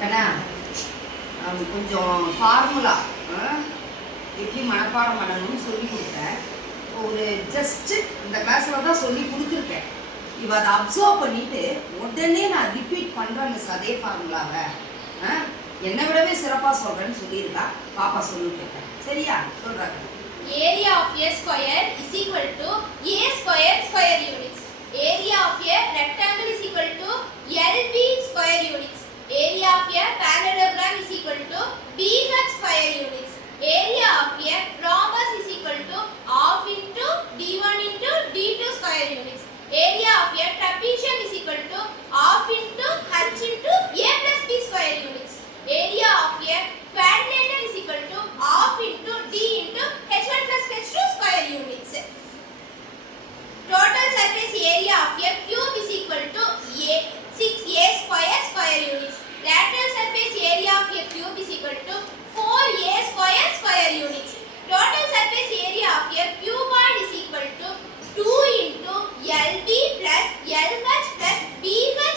கண்ணா கொஞ்சம் ஃபார்முலா எப்படி மனப்பாடம் பண்ணணும்னு சொல்லி கொடுத்தேன். ஒரு ஜஸ்ட்டு இந்த கிளாஸில் தான் சொல்லி கொடுத்துருக்கேன். இவ அதை அப்சர்வ் பண்ணிவிட்டு உடனே நான் ரிப்பீட் பண்ணுறேன் மிஸ் அதே ஃபார்முலாவை என்னை விடவே சிறப்பாக சொல்கிறேன்னு சொல்லியிருக்கா. பாப்பா சொல்லிட்டு இருக்கேன் சரியா? சொல்கிறாங்க area of a square to BH square units. Area of a rhombus d2 square units. Area of a trapezium is equal to half into h into Dime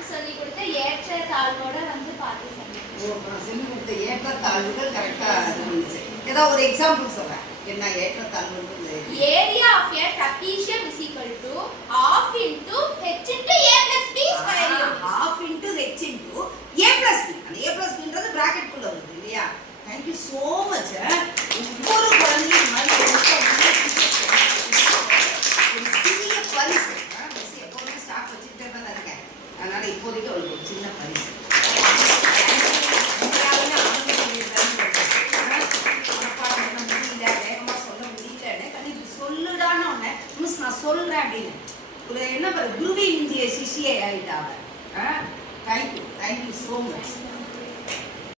வந்து சொல்லி கொடுத்த வந்து பார்த்து ஏற்ற தாழ்வுகள் கரெக்டா ஏதோ ஒரு எக்ஸாம்பிள் சொல்றேன். என்ன ஏற்ற தாழ்வு ஏரியா ஆஃப் ஏ டர்க்கிஷியம் இஸ் ஈக்குவல் டு ஹெச் சொல்கிறேன் அப்படின்னு. ஒரு என்ன குருவி இந்திய சிஷியை ஆகிட்டா அவர் thank you thank you so much